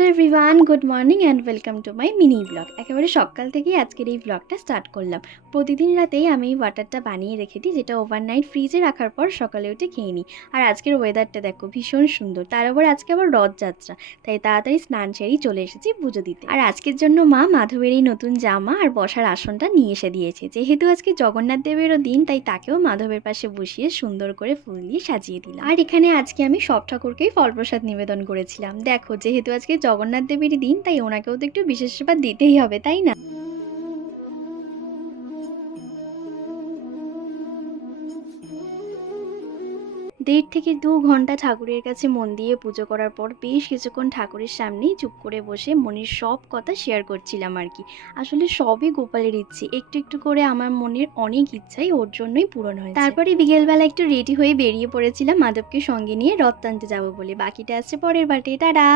Hello everyone, good morning and welcome to my mini blog. একেবারে সকাল থেকেই আজকের এই ব্লগটা স্টার্ট করলাম। প্রতিদিন রাতেই আমি এই ওয়াটারটা বানিয়ে রেখে দিই, যেটা ওভারনাইট ফ্রিজে রাখার পর সকালে উঠে খেয়ে নিই। আর আজকের ওয়েদারটা দেখো ভীষণ সুন্দর, তার উপর আজকে আবার রথযাত্রা, তাই তাড়াতাড়ি স্নান সেরেই চলে এসেছি পুজো দিতে। আর আজকের জন্য মা মাধবের এই নতুন জামা আর বসার আসনটা নিয়ে এসে দিয়েছে। যেহেতু আজকে জগন্নাথ দেবেরও দিন, তাই তাকেও মাধবের পাশে বসিয়ে সুন্দর করে ফুল দিয়ে সাজিয়ে দিলাম। আর এখানে আজকে আমি সব ঠাকুরকেই ফল প্রসাদ নিবেদন করেছিলাম। দেখো, যেহেতু আজকে জগন্নাথ দেবেরই দিন, তাই ওনাকেও তো একটু বিশেষ সেবা দিতেই হবে, তাই না? ১.৫ থেকে ২ ঘন্টা ঠাকুরের কাছে মন দিয়ে পুজো করার পর বেশ কিছুক্ষণ ঠাকুরের সামনেই চুপ করে বসে মনের সব কথা শেয়ার করছিলাম আর কি। আসলে সবই গোপালের ইচ্ছে, একটু একটু করে আমার মনের অনেক ইচ্ছাই ওর জন্যই পূরণ হয়েছে। তারপরে বিকেলবেলা একটু রেডি হয়ে বেরিয়ে পড়েছিলাম মাধবকে সঙ্গে নিয়ে রথ টানতে যাবো বলে। বাকিটা আছে পরের বাটে। টাটা।